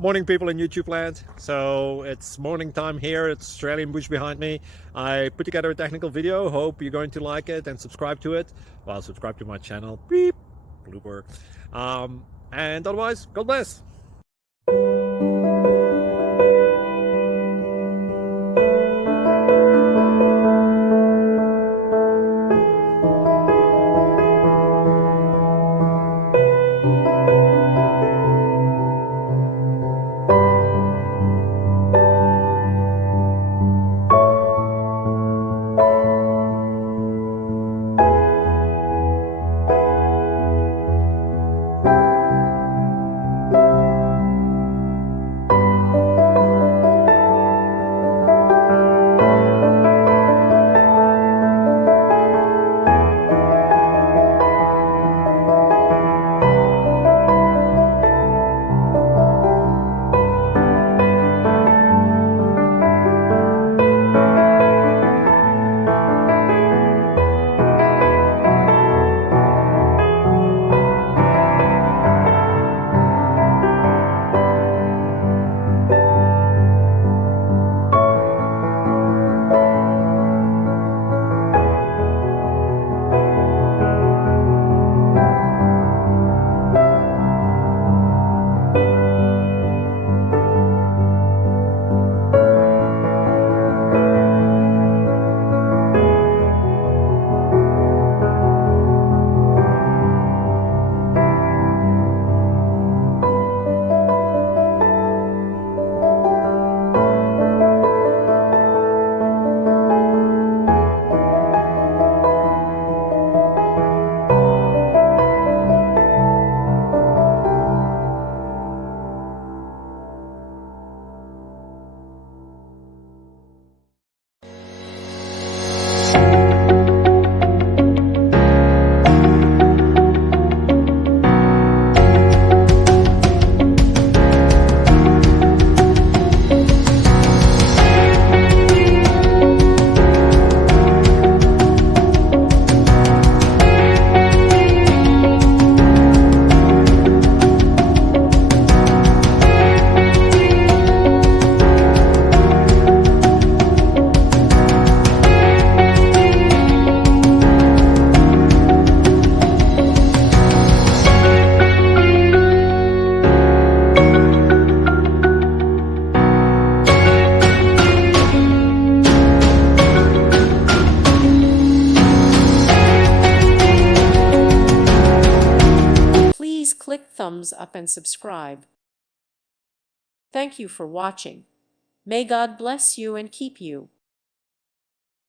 Morning, people in YouTube land. So it's morning time here. It's Australian bush behind me. I put together a technical video. Hope you're going to like it and subscribe to it. Well, subscribe to my channel. Beep, blooper. And otherwise, God bless. Please click thumbs up and subscribe. Thank you for watching. May God bless you and keep you.